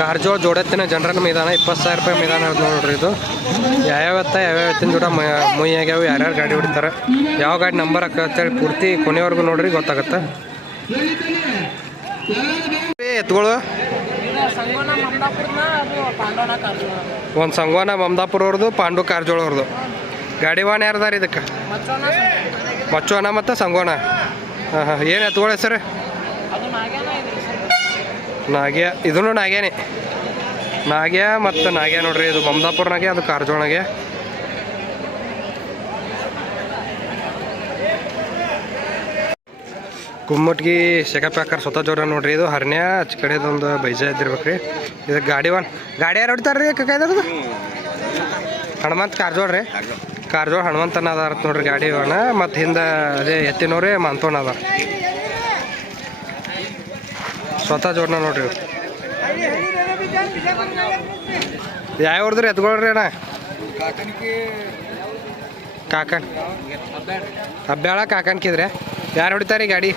Karjol ಜೋಡತ್ತಿನ general ಮೈದಾನ, ಇಪ್ಪತ್ತು ಸಾವಿರ ರೂಪಾಯಿ ಮೈದಾನ ಇರೋದು ನೋಡ್ರಿ ಇದು. ಯಾವ್ಯಾವ ಯಾವ್ಯಾವ ಎತ್ತಿನ ಜೋಡ ಮೊಯ್ ಆಗ್ಯಾವ, ಯಾರ್ಯಾರು ಗಾಡಿ ಹೊಡಿತಾರೆ, ಯಾವ ಗಾಡಿ ನಂಬರ್ ಹಾಕತ್ತೇಳಿ ಪೂರ್ತಿ ಕೊನೆವರೆಗೂ ನೋಡ್ರಿ, ಗೊತ್ತಾಗತ್ತೆ? ಕಾರಜೋಳ ಒಂದು ಸಂಗೋನ ಮಮದಾಪುರ ಅವ್ರದ್ದು ಪಾಂಡು ಕಾರ್ಜೋಳ ಅವ್ರದ್ದು ಗಾಡಿ ವಾಹನ ಯಾರ್ದಾರ ಇದಕ್ಕೆ? ಮಚ್ಚೋನ ಮತ್ತು ಸಂಗೋನ ಹಾಂ ಹಾಂ, ಏನು ಎತ್ತುಗಳ ಹೆಸರು? ನಾಗ್ಯ, ಇದೂ ನಾಗ್ಯಾನೆ. ನಾಗ್ಯ ಮತ್ತು ನಾಗ್ಯ ನೋಡ್ರಿ, ಇದು ಮಮದಾಪುರ್ನಾಗೆ ಅದು ಕಾರ್ಜೋಳಗೆ ಕುಮ್ಮಟ್ಗಿ ಶೇಖಪ್ಪಾಕರ್ ಸ್ವತಃ ಜೋರ ನೋಡ್ರಿ, ಇದು ಹರ್ನ್ಯ ಆಚೆ ಕಡೆದೊಂದು ಬೈಜ ಇದ್ದಿರ್ಬೇಕ್ರಿ ಇದು ಗಾಡಿ ಒನ್. ಗಾಡಿ ಯಾರು ಹೊಡಿತಾರೆ ರೀ ಕೈದದು ಹನುಮಂತ್ ಕಾರ್ಜೋಳ ರೀ. ಕಾರ್ಜೋಳ ಹನುಮಂತನ ಅದಾರ ನೋಡ್ರಿ ಗಾಡಿ ಒಣ ಮತ್ತು ಹಿಂದೆ ಅದೇ ಎತ್ತಿನವ್ರಿ ಮಂತೋಣ ಅದಾರ. ಸ್ವತಃ ಜೋಡ್ನ ನೋಡ್ರಿ. ಇವ್ರು. ಯಾವ ಹೊಡೆದ್ರಿ ಎತ್ಕೊಳ್ರಿ ಅಣ್ಣ? ಕಾಕನ್. ಹಬ್ಬ್ಯಾಳ ಕಾಕನ್ಕಿದ್ರೆ ಯಾರು ಹೊಡಿತಾರೀ ಗಾಡಿ?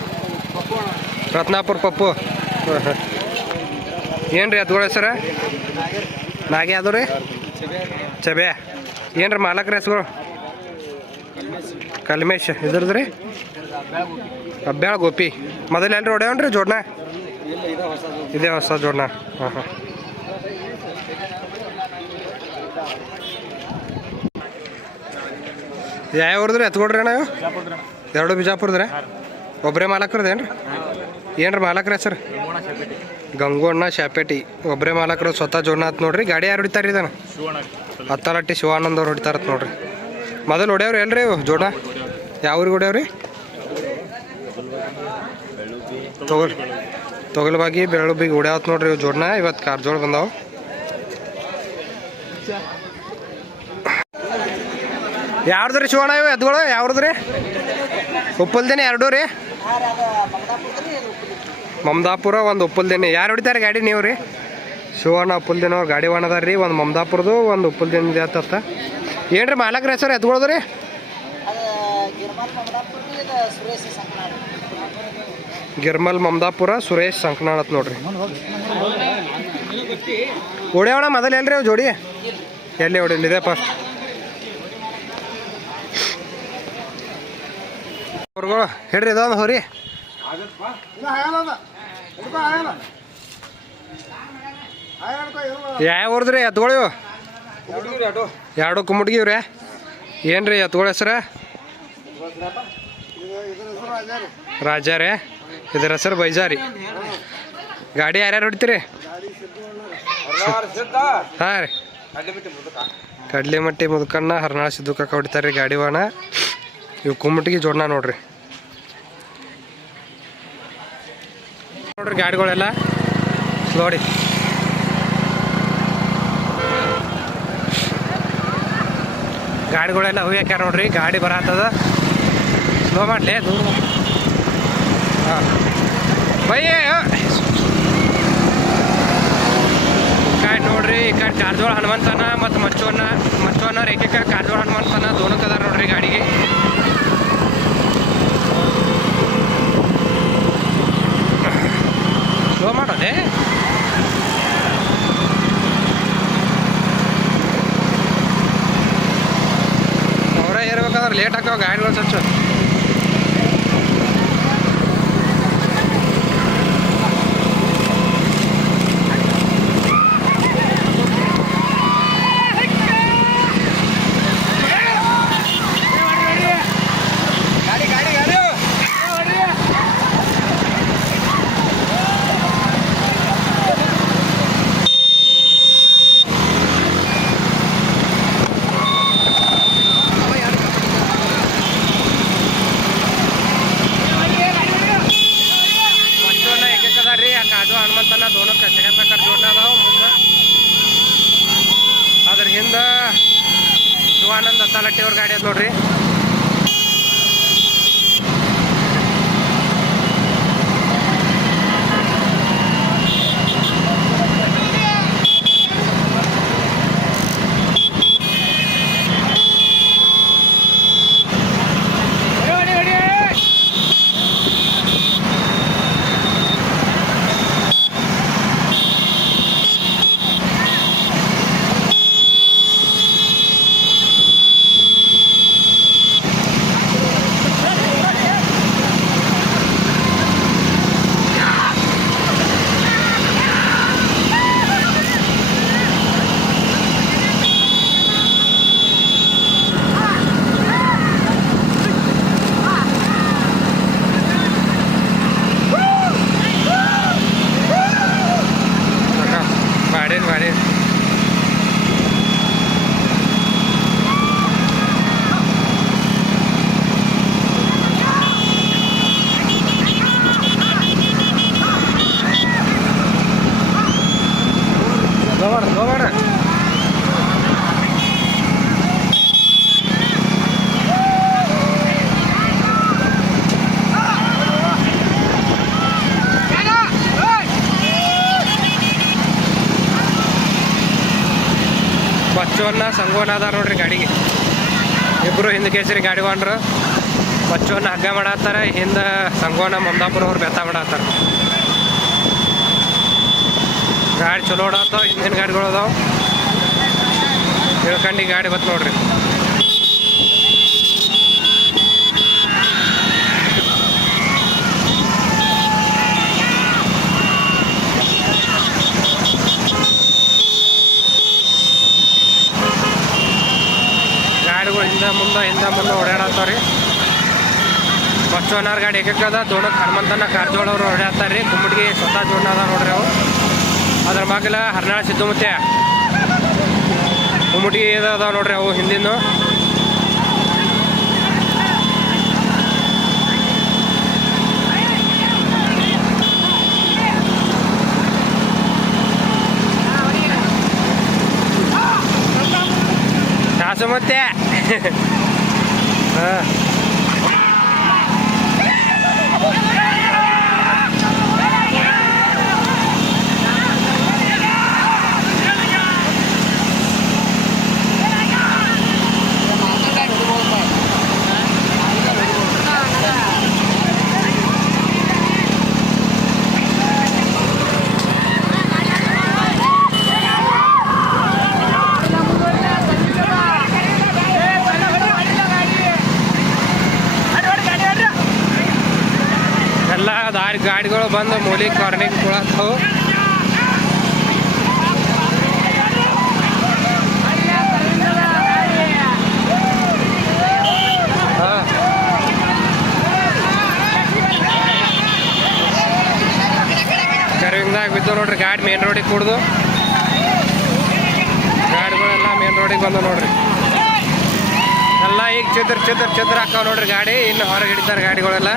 ರತ್ನಾಪುರ ಪಪ್ಪು. ಹಾಂ ಹಾಂ ಏನು ರೀ ನಾಗೆ ಅದು ರೀ? ಚಬೆ. ಏನು ರೀ ಮಾಲಕ್ರ ಕಲ್ಮೇಶ್. ಇದ್ರದ್ದು ರೀ? ಹಬ್ಬ್ಯಾಳ ಗೋಪಿ. ಮೊದಲು ಹೊಡ್ಯಾವನ್ರಿ ಜೋಡ್ನ? ಇದೇ ಹೊಸ ಜೋಡ್ನ ಹಾಂ ಹಾಂ ಯಾವ ಊರ್ದ್ರಿ? ಎತ್ಕೊಡ್ರಿ ಅಣ್ಣ? ಎರಡು ಬಿಜಾಪುರದ್ರೆ? ಒಬ್ಬರೇ ಮಾಲಕ್ರದೇನ್ರಿ ಏನ್ರಿ? ಮಾಲಕ್ರ ಹೆಸರು? ಗಂಗೋಣ್ಣ ಶಾಪೇಟಿ. ಒಬ್ಬರೇ ಮಾಲಕರು ಸ್ವತಃ ಜೋಡ್ನ ನೋಡ್ರಿ. ಗಾಡಿ ಯಾರು ಹೊಡಿತಾರ ಇದನ್ನ? ಹತ್ತಲಟ್ಟಿ ಶಿವಾನಂದ್ ಅವ್ರು ಹೊಡಿತಾರತ್ ನೋಡ್ರಿ. ಮೊದಲು ಹೊಡ್ಯಾವ್ರಿ ಎಲ್ರಿ ಜೋಡ ಯಾವ ಊರಿಗೆ ಹೊಡ್ಯಾವ್ರಿ? ತೊಗಲ್ ತೊಗಲ್ಬಾಗಿ ಬೆರಳುಬಿಗೆ ಉಡ್ಯಾವತ್ ನೋಡ್ರಿ ಇವು ಜೋಡ್ನ. ಇವತ್ತು ಕಾರ್ ಜೋಳ ಬಂದಾವ. ಯಾರ್ದು ರೀ ಶಿವಣ್ಣ ಇವು? ಎದ್ಗಳು? ಯಾವ್ದು ರೀ ಉಪ್ಪಲ್ದೇನೆ? ಎರಡು ರೀ. ಮಮದಾಪುರ ಒಂದು ಉಪ್ಪಲ್ದೇನೆ. ಯಾರು ಹೊಡಿತಾರೆ ಗಾಡಿ ನೀವು ರೀ? ಶಿವಣ್ಣ ಉಪ್ಪಲ್ದೇನ ಅವ್ರು ಗಾಡಿ ಅದಾರ ರೀ. ಒಂದು ಮಮದಾಪುರದು, ಒಂದು ಉಪ್ಪಲ್ದೇನ ಆತತ್ತ ಏನು ರೀ ಮಾಲಕ್ರ ಹೆಸರು ಎತ್ಕೊಳ್ಳೋದು ರೀ? ಗಿರ್ಮಲ್ ಮಮದಾಪುರ ಸುರೇಶ್ ಸಂಕನಾಳ್ ಅಂತ ನೋಡ್ರಿ. ಓಡ್ಯಾವಣ ಮೊದಲು ಎಲ್ರಿ ಅವು ಜೋಡಿ? ಎಲ್ಲಿ ಓಡಿ ಇದೆ ಫಸ್ಟ್ ಅವ್ರುಗಳು, ಹೇಳ್ರಿ, ಇದೊಂದು ಹೋರಿ. ಯಾವ ಊರ್ದ್ರಿ? ಎತ್ಗಳು ಎರಡು ಕುಮ್ಮಟ್ಗಿ ಇವ್ರೆ? ಏನ್ರಿ ಎತ್ಗಳ ಹೆಸ್ರ? ರಾಜ ರೀ ಇದ್ರ ಹೆಸರು ಬೈಜಾರಿ. ಗಾಡಿ ಯಾರ್ಯಾರು ಹೊಡಿತೀರಿ? ಹಾಂ ರೀ. ಕಡ್ಲಿಮಟ್ಟಿ ಮುದುಕಣ್ಣ, ಹರ್ನಾಳ ಸಿದ್ದುಕಕ್ಕ ಹೊಡಿತಾರೆ ರೀ ಗಾಡಿ ವಾಣ ಇವು ಕುಮ್ಮಟಿಗೆ ಜೋಡ್ನ ನೋಡ್ರಿ. ನೋಡ್ರಿ ಗಾಡಿಗಳೆಲ್ಲ. ನೋಡಿ. ಗಾಡಿಗಳೆಲ್ಲ ಹೋಗ್ಯಾಕ್ಯಾರ ನೋಡ್ರಿ? ಗಾಡಿ ಬರತ್ತದ ಸ್ಲೋ ಮಾಡ್ಲಿ. ದೂರ ಬಯ್ಯ ಕಾಯ್ ನೋಡ್ರಿ ಈ ಕಡೆ ಕಾರ್ಜೋಳ ಹನುಮಂತನ ಮತ್ತು ಮಚ್ಚೋನ ಮಚ್ಚೋನ ರೇಖೆಕ ಕಾರ್ಜೋಳ ಹನುಮಂತನ ದೋನಕ್ ಅದಾರ ನೋಡ್ರಿ ಗಾಡಿಗೆ. ಸ್ಲೋ ಮಾಡೋದೇ? ಅವರೇ ಇರ್ಬೇಕಾದ್ರೆ ಲೇಟ್ ಹಾಕೋ ಗಾಡಿಗಳು ಸ್ವಚ್ಛ ಸಂಗೋನ ಅದ ನೋಡ್ರಿ ಗಾಡಿಗೆ. ಇಬ್ರು ಹಿಂದೆ ಕೇಸರಿ ಗಾಡಿ ಹೊಂಡ್ರು. ಬಚ್ಚವನ್ನ ಹಗ್ಗ ಮಾಡತ್ತಾರ, ಹಿಂದೆ ಸಂಗೋನ ಮಮದಾಪುರ ಅವ್ರು ಬೆತ್ತ ಮಾಡತ್ತಾರ. ಗಾಡಿ ಚಲೋ ಓಡಾತಾವ ಹಿಂದಿನ ಗಾಡಿಗಳು ಅದಾವ. ಇಳ್ಕಂಡಿ ಗಾಡಿ ಬತ್ ನೋಡ್ರಿ ಗಾಡಿಗಳು ಹಿಂದೆ ಮುಂದೆ, ಹಿಂದೆ ಮುಂದೆ ಓಡಾಡತ್ತವ್ರಿ. ರೀ ಓನರ್ ಗಾಡಿ ಏಕಕ್ಕದ ದೋಣ ಹನುಮಂತನ ಕಾರಜೋಳ ಅವ್ರು ಓಡಾಡ್ತಾರೆ ರೀ ಕುಮ್ಮಡಿಗೆ ಸ್ವತಃ ಜೋಣ ಅದ ನೋಡ್ರಿ ಅವು. ಅದ್ರ ಮಗಲ ಹರ್ನಾಳ ಸಿದ್ದುಮುತ್ತೆ ಕುಮ್ಮಡಿಗೆ ಅದಾವ ನೋಡ್ರಿ ಅವು ಹಿಂದಿನ ಮತ್ತೆ. ಹಾಂ ಎಲ್ಲ ದಾರಿ ಗಾಡಿಗಳು ಬಂದು ಮೂಲಿ ಕಾರ್ನಿಗೆ ಕುಳತ್ತವು ಕರ್ವಿಂಗ್ದಾಗ ಬಿದ್ದು ನೋಡ್ರಿ ಗಾಡಿ ಮೇನ್ ರೋಡಿಗೆ ಕುಡ್ದು ಗಾಡಿಗಳೆಲ್ಲ ಮೇನ್ ರೋಡಿಗೆ ಬಂದು ನೋಡ್ರಿ. ಎಲ್ಲ ಈಗ ಚದ್ರ ಚದ್ರ ಚದ್ರ ಹಾಕಾವ ನೋಡ್ರಿ ಗಾಡಿ. ಇನ್ನು ಹೊರಗೆ ಹಿಡಿತಾರೆ ಗಾಡಿಗಳೆಲ್ಲ.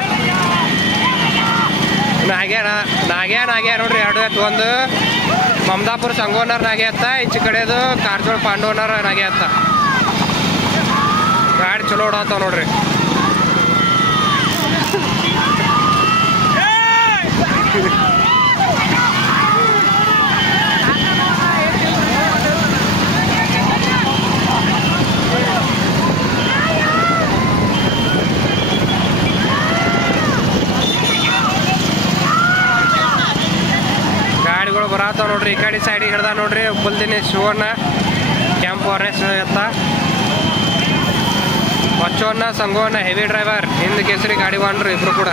ನಾಗ್ಯಾನ ನಾಗ್ಯಾ ನಾಗ್ಯಾ ನೋಡ್ರಿ, ಎರಡು ಎತ್ತು ಒಂದು. ಮಮದಾಪುರ ಸಂಗೋನರ್ ನಾಗೆ ಅತ್ತ ಈಚೆ ಕಡೆದು ಕಾರ್ಜೋಳ ಪಾಂಡವನರ್ ನಾಗೆ ಅತ್ತ ಗಾಡಿ ಚಲೋ ಓಡಾತಾವ ನೋಡ್ರಿ. ಬರತ್ತಾವ ನೋಡ್ರಿ, ಈ ಕಡೆ ಸೈಡ್ ಹಿಡ್ದ ನೋಡ್ರಿ ಬುಲ್ದಿನಿ ಶಿವಣ್ಣ, ಕೆಂಪು ಆರೆಂಜ್ ಎತ್ತ. ಮಚ್ಚವನ್ನ ಸಂಗೋನ ಹೆವಿ ಡ್ರೈವರ್ ಹಿಂದ್ ಕೇಸರಿ ಗಾಡಿ ಬಂದ್ರು ಇಬ್ರು ಕೂಡ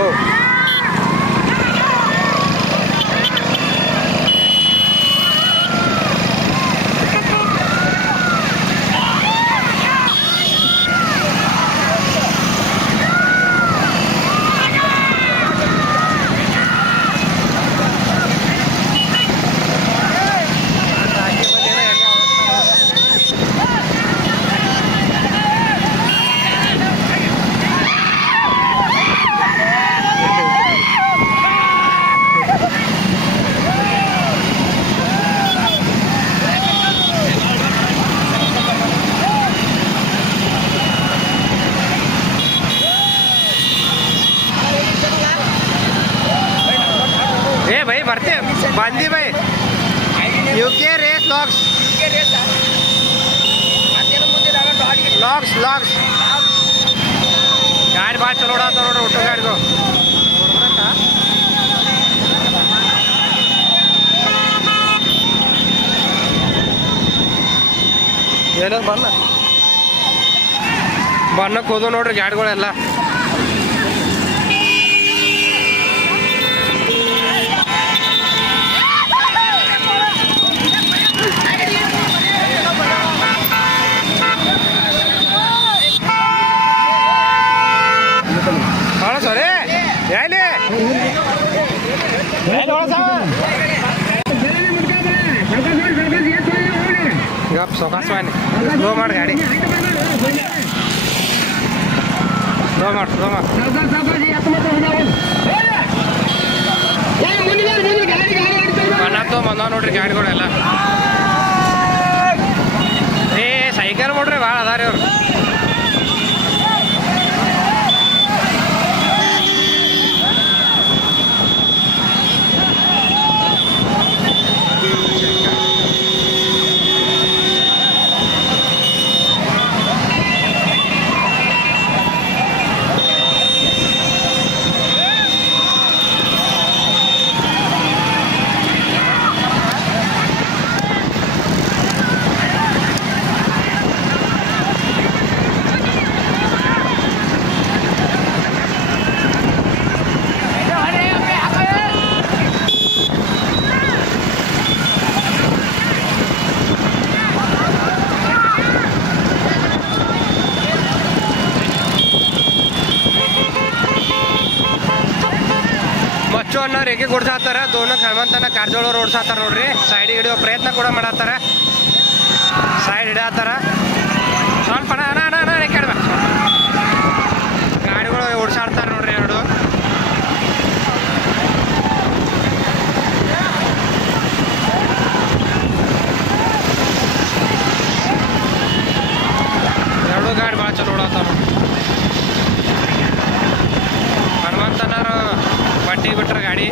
ಓ ಏ ಬೈ ಬರ್ತೀವಿ ಬಂದಿ ಬೈ ಯು ಕೆ ರೇಸ್ ಲಾಕ್ಸ್ ಲಾಕ್ಸ್ ಲಾಕ್ಸ್ ಗಾಡಿ ಭಾಳ ಚಲೋ ಓಡಾತಾವ ನೋಡ್ರಿ ಒಟ್ಟು ಗಾಡಿಗಳು ಏನೋ ಬಣ್ಣ? ಬಣ್ಣಕ್ಕೆ ಹೋದವು ನೋಡ್ರಿ ಗಾಡಿಗಳೆಲ್ಲ ಹೊಳ ಸರಿ ಎಲ್ಲಿ ಎಲ್ಲಿ ಹೊಳಸ ಗಪ್, ಸೊಕಾಸ್ ಮಾಡಿ. ಸ್ಲೋ ಮಾಡಿ ಗಾಡಿ. ಸ್ಲೋ ಮಾಡಿ ಸ್ಲೋ ಮಾಡಿ. ಮನ್ನತ್ತು ಮನ ನೋಡ್ರಿ ಗಾಡಿಗಳೆಲ್ಲ. ಏ, ಸೈಕಲ್ ನೋಡ್ರಿ ಭಾಳ ಅದಾರಿ ಅವ್ರು ಮಚ್ಚು ಅನ್ನೋ ರೇಖೆ ಕೊಡ್ಸಾತಾರ ದೋನಕ್ ಹನುಮಂತನ ಕಾರ್ಜೋಳ ಓಡ್ಸಾತಾರ ನೋಡ್ರಿ. ಸೈಡ್ ಹಿಡಿಯೋ ಪ್ರಯತ್ನ ಕೂಡ ಮಾಡತ್ತಾರ ಸೈಡ್ ಹಿಡಿಯತ್ತಾರ ಸ್ವಲ್ಪ ಗಾಡಿಗಳು ಓಡ್ಸಾಡ್ತಾರ ನೋಡ್ರಿ ಎರಡು. ಎರಡು ಗಾಡಿ ಭಾಳ ಚಲೋ ನೋಡ್ರಿ. ಹನುಮಂತನವರು टी बटर गाड़ी।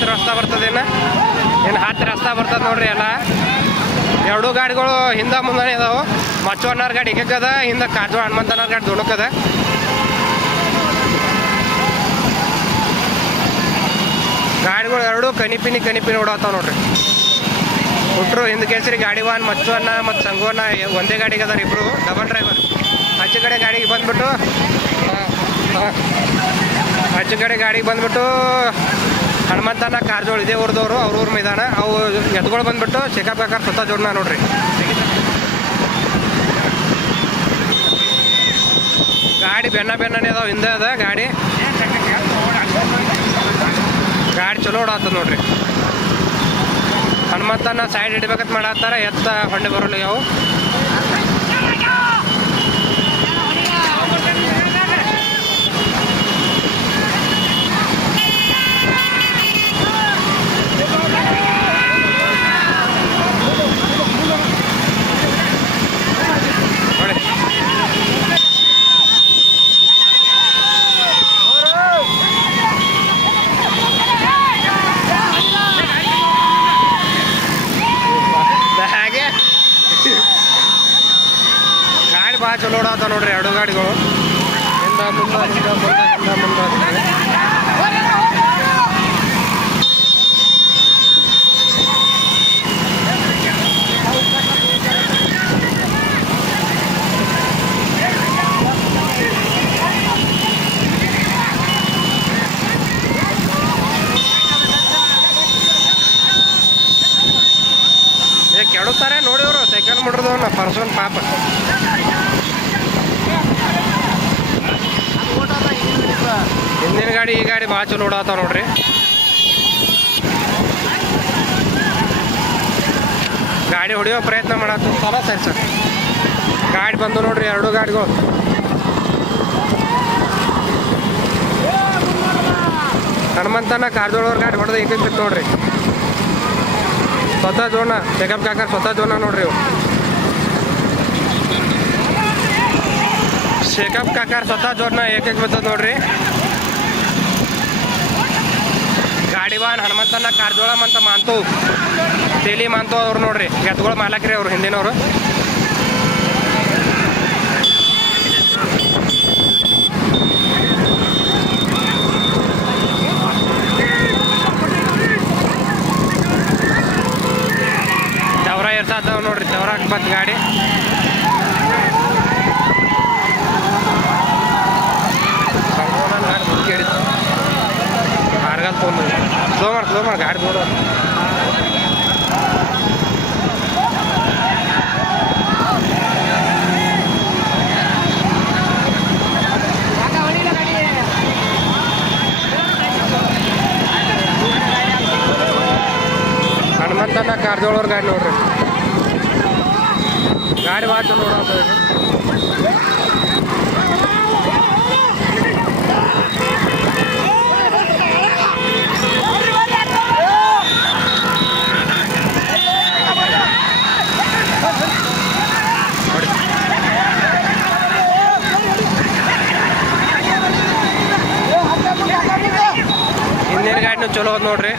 ಹತ್ತು ರಸ್ತಾ ಏನು ಹತ್ತು ರಸ್ತಾ ಬರ್ತದೆ ನೋಡ್ರಿ ಎಲ್ಲ. ಎರಡೂ ಗಾಡಿಗಳು ಹಿಂದೆ ಮುಂದೆ ಇದಾವೆ. ಮಚ್ಚವಣ್ಣರ ಗಾಡಿ ಅದ, ಹಿಂದೆ ಕಾಜು ಹನುಮಂತನವ್ರ ಗಾಡಿ ದುಣಕದ ಗಾಡಿಗಳು ಎರಡೂ ಕನಿಪಿನಿ ಕನಿಪಿನಿ ಓಡಾತಾವ ನೋಡ್ರಿ. ಹುಟ್ಟರು ಹಿಂದೆ ಕೇಸರಿ ಗಾಡಿ ವಾನ್ ಮಚ್ಚು ಅನ್ನ ಮತ್ತು ಸಂಗೋನ ಒಂದೇ ಗಾಡಿಗೆ ಅದಾರ ಇಬ್ರು, ಡಬಲ್ ಡ್ರೈವರ್. ಆಚೆ ಕಡೆ ಗಾಡಿಗೆ ಬಂದ್ಬಿಟ್ಟು ಹಚ್ಚು ಕಡೆ ಗಾಡಿಗೆ ಬಂದ್ಬಿಟ್ಟು ಹನುಮಂತನ ಕಾರ್ಜೋಳ ಇದೇ, ಊರದವರು, ಅವ್ರ ಊರ್ ಮೈದಾನ. ಅವು ಎತ್ಗಳು ಬಂದ್ಬಿಟ್ಟು ಚೆಕಪ್ ಹಾಕಾರ ಸುತ್ತ ಜೋಡ್ನ ನೋಡ್ರಿ. ಗಾಡಿ ಬೆನ್ನ ಬೆನ್ನನೇ ಅದಾವ, ಹಿಂದೆ ಅದ ಗಾಡಿ. ಗಾಡಿ ಚಲೋ ಓಡಾತ ನೋಡ್ರಿ. ಹನುಮಂತನ ಸೈಡ್ ಹಿಡಿಬೇಕಂತ ಮಾಡತ್ತಾರ, ಎತ್ತ ಹೊಂಡೆ ಬರೋಲ್ಲ ಯಾವ ನೋಡಿ ಹಾಗೆ ಗಾಡಿ ಭಾಳ ಚಲೋ ಓಡಾತ ನೋಡ್ರಿ ಎರಡು ಗಾಡಿಗಳು ಹಿಂದ ಮುಂದ ನೋಡಿ ಮುಂದ ಮುಂದ ಕೆಡುತ್ತಾರೆ ಸೈಕಲ್ ಪರ್ಸನ್ ಪಾಪ. ಹಿಂದಿನ ಗಾಡಿ ಈ ಗಾಡಿ ಭಾಳ ಚಲೋ ಓಡಾತಾವ ನೋಡ್ರಿ. ಗಾಡಿ ಹೊಡಿಯೋ ಪ್ರಯತ್ನ ಮಾಡತ್ತ ಸಲ ಸರಿ ಸರ್. ಗಾಡಿ ಬಂದು ನೋಡ್ರಿ ಎರಡು ಗಾಡಿಗಳು ಹನುಮಂತನ ಕಾರ್ಜೋಳವ್ರ ಗಾಡಿ ಹೊಡೆದ ಈಗ ನೋಡ್ರಿ. ಸ್ವತಃ ಜೋಣ ಚೆಕಪ್ ಕಾಕ ಸ್ವತಃ ಜೋಣ ನೋಡ್ರಿ ಇವು ಶೇಖಪ್ ಕಾಕಾರ್ ಸ್ವತಃ ಜೋರ್ನ ಏಕಕ್ಕೆ ಬರ್ತದ ನೋಡ್ರಿ. ಗಾಡಿವಾನ್ ಹನುಮಂತನ ಕಾರ್ಜೋಳಮ್ ಅಂತ ಮಾಂತು. ತೇಲಿ ಮಾಂತು ಅವ್ರು ನೋಡ್ರಿ ಎತ್ಗಳು ಮಾಲಕ್ರಿ ಅವ್ರು ಹಿಂದಿನವರು. ದವರ ಇರ್ತಾದವ್ ನೋಡ್ರಿ ದವರ ಬಂದ್ ಗಾಡಿ. ಸ್ಲೋ ಮಾಡಿ ಸ್ಲೋ ಮಾಡಿ ಗಾಡಿ ನೋಡು ಗಾಡಿ ನೋಡ್ರಿ ಗಾಡಿ ಭಾಳ ಚಲೋ ನೋಡೋ ಚಲೋ ಅದ ನೋಡ್ರಿ.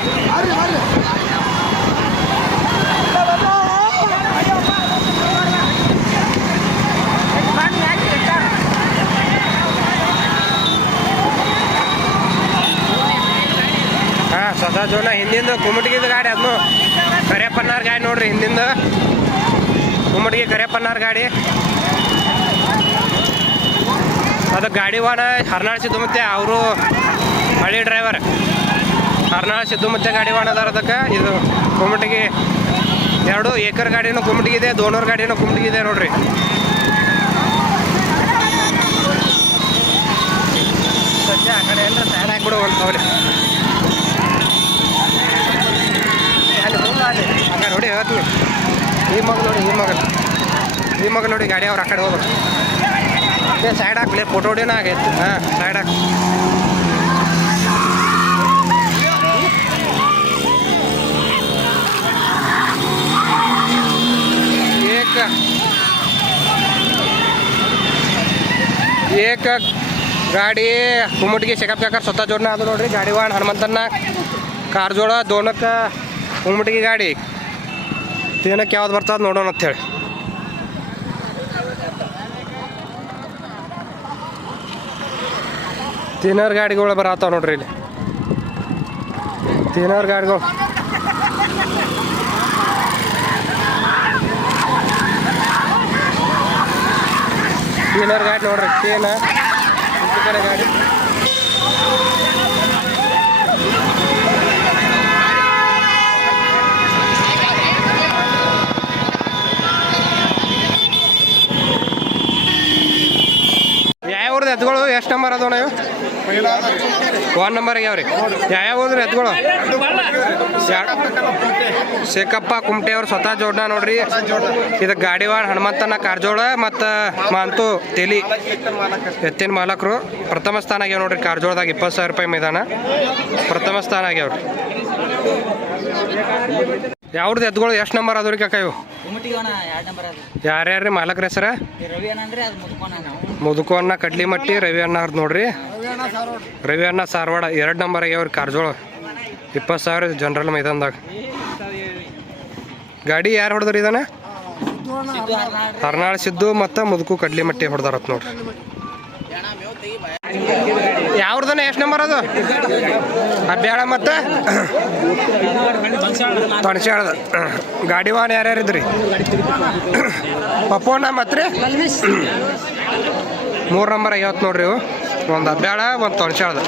ಹಾ, ಸದಾ ಜೋನ ಹಿಂದಿಂದ ಕುಮಟಗಿದ ಗಾಡಿ ಅದನ್ನು ಕರೆಪನ್ನಾರ್ ಗಾಡಿ ನೋಡ್ರಿ ಹಿಂದಿಂದ. ಕುಮಟಗಿ ಕರಿಯಪ್ಪನ್ನಾರ್ ಗಾಡಿ. ಅದು ಗಾಡಿ ವಾಣ ಹರ್ನಾಳ್ಸಿ ಸಿದ್ದುಮತ್ತೆ ಅವರು ಹಳ್ಳಿ ಡ್ರೈವರ್ ಹರ್ನಾಳ್ ಸಿದ್ದುಮತ್ತೆ ಗಾಡಿ ವಾಣ ಅದಾರ ಅದಕ್ಕೆ ಇದು ಕುಮಟಿಗೆ ಎರಡು ಏಕರ್ ಗಾಡಿನೂ ಕುಮಟಿಗಿದೆ ದೋನೂರ್ ಗಾಡಿನೂ ಕುಮಟಿಗಿದೆ ನೋಡ್ರಿ. ಸದ್ಯ ಆ ಕಡೆ ಅಂದ್ರೆ ಸೈಡ್ ಹಾಕ್ಬಿಡು ಒಂದು ಅವ್ರಿ ಅಲ್ಲಿ ಹೋಗ್ಲಾ ಅಲ್ಲಿ? ಆ ಕಡೆ ನೋಡಿ, ಹೇಳ್ತೀನಿ. ಈ ಮಗ ನೋಡಿ, ಈ ಮಗ ಈ ಮಗ ನೋಡಿ ಗಾಡಿ ಅವ್ರು ಆ ಕಡೆ ಹೋಗ್ಬೇಕು. ಸೈಡ್ ಹಾಕ್ಲಿ ಫೋಟೋ ಹೊಡಿಯೋಣ ಆಗೈತೆ ಹಾಂ ಸೈಡ್ ಹಾಕಿ. ಏಕ. ಗಾಡಿ ಕುಮ್ಮಟಿಗೆ ಚೆಕಪ್ ಚಾಕರ್ ಸ್ವತಃ ಜೋಡಣೆ ಅದು ನೋಡ್ರಿ. ಗಾಡಿ ವಾಹನ ಹನುಮಂತನ್ನ ಕಾರ್ ಜೋಡ ದೋಣಕ್ಕೆ ಕುಮ್ಮಟಿಗೆ ಗಾಡಿ. ತೇನಕ್ಕೆ ಯಾವ್ದು ಬರ್ತದೆ ನೋಡೋಣ ಅಂತ ಹೇಳಿ ತಿನ್ನೋರ್ ಗಾಡಿಗಳು ಬರತ್ತಾವ ನೋಡ್ರಿ ಇಲ್ಲಿ. ತಿನ್ನೋರ್ ಗಾಡಿಗಳು ಟೀನರ್ ಗಾಡಿ ನೋಡ್ರಿ ಕೇನ ಕಡೆ ಗಾಡಿ. ಯಾವ ಎತ್ಗಳು ಎಷ್ಟು ನಂಬರ್ ಅದೋಣ ನೀವು ಒನ್ ನಂಬರ್ ಯಾವ್ರಿ ಯಾವ್ಯಾವ ಹೋದ್ರಿ ಎತ್ಗಳು ಶೇಖಪ್ಪ ಕುಮಟೆ ಅವ್ರು ಸ್ವತಃ ಜೋಡಣ ನೋಡ್ರಿ. ಇದು ಗಾಡಿವಾಡ ಹನುಮಂತನ ಕಾರ್ಜೋಳ ಮತ್ತ ಮಾಂತು ತೆಲಿ ಎತ್ತಿನ ಮಾಲಕರು. ಪ್ರಥಮ ಸ್ಥಾನ ಆಗ್ಯಾವ ನೋಡ್ರಿ ಕಾರ್ಜೋಳದಾಗ ಇಪ್ಪತ್ತು ಸಾವಿರ ರೂಪಾಯಿ ಮೈದಾನ. ಪ್ರಥಮ ಸ್ಥಾನ ಆಗ್ಯಾವ್ರಿ. ಯಾವ್ದು ಎದ್ಗಳು ಎಷ್ಟು ನಂಬರ್ ಅದ್ರಿ ಕಾಕ ಇವು? ಯಾರ್ಯಾರ್ರಿ ಮಾಲಕ್ರ ಹೆಸರ? ಮುದುಕು ಅಣ್ಣ ಕಡ್ಲಿ ಮಟ್ಟಿ ರವಿ ಅಣ್ಣ ಅವ್ರದ್ದು ನೋಡ್ರಿ. ರವಿ ಅಣ್ಣ ಸಾರವಾಡ ಎರಡು ನಂಬರ್ ಆಗ್ಯಾವ್ರಿ ಕಾರ್ಜೋಳ. ಇಪ್ಪತ್ತು ಸಾವಿರ ಜನರಲ್ ಮೈದಾನದಾಗ. ಗಾಡಿ ಯಾರು ಹೊಡೆದ್ರಿ ಇದನ್ನ ಹರ್ನಾಳ್ ಸಿದ್ದು ಮತ್ತು ಮುದುಕು ಕಡ್ಲಿ ಮಟ್ಟಿ ಹೊಡೆದಾರತ್ ನೋಡ್ರಿ. ಯಾವ್ದನ ಎಷ್ಟು ನಂಬರ್ ಅದು? ಬೇಡ ಮತ್ತೆ? ತಣಸಾಳದ ಗಾಡಿ ವಾಹನ ಯಾರ್ಯಾರು ಇದ್ರಿ? ಪಪ್ಪೋಣ ಮತ್ತು ಮೂರು ನಂಬರ್ ಐವತ್ತು ನೋಡ್ರಿ ಇವು. ಒಂದು ಅಬ್ಬ್ಯಾಳ ಒಂದು ತಣಸಾಳದ